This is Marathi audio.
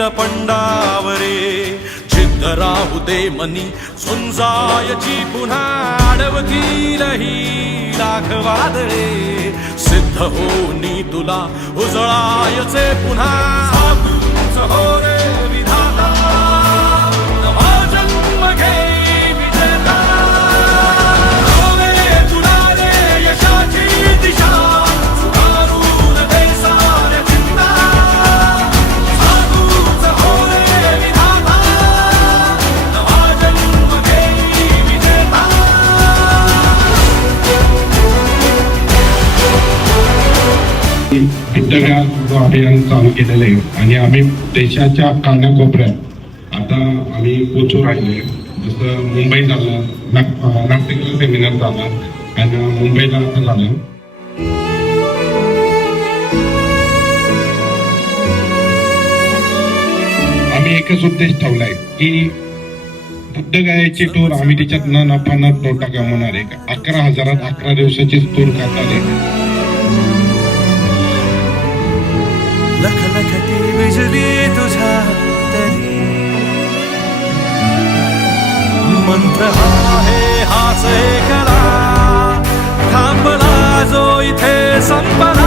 येईल पंडावरे जिद्द राहू दे मनी झुंजायची पुन्हा अडवतील ही लाख वादळे सिद्ध होनी तुला उजळायचे पुन्हा साधूच हो रे विधाता नवा जन्म घे विजेता रोवे तुला रे यशाची दिशा सुधारून दे साऱ्या चिंता साधूच हो रे विधाता नवा जन्म घे विजेता विद्यालयात जो अभियान चालू केलेलं आहे आणि आम्ही देशाच्या कानाकोपऱ्यात आता आम्ही पोचू राहिले. जसं मुंबई झालं, नाशिकला सेमिनार झाला आणि मुंबईला आता झालं. आम्ही एकच उद्देश ठेवलाय की बुद्धगयाची टूर आम्ही तिच्यात न नफा न तोटा कमवणार आहे. 11,000 11 दिवसाची टूर करणार आहे. लख लखती बिजली तुझ्या तरी मंत्र आहे हाच एकला थांबला जो इथे संपला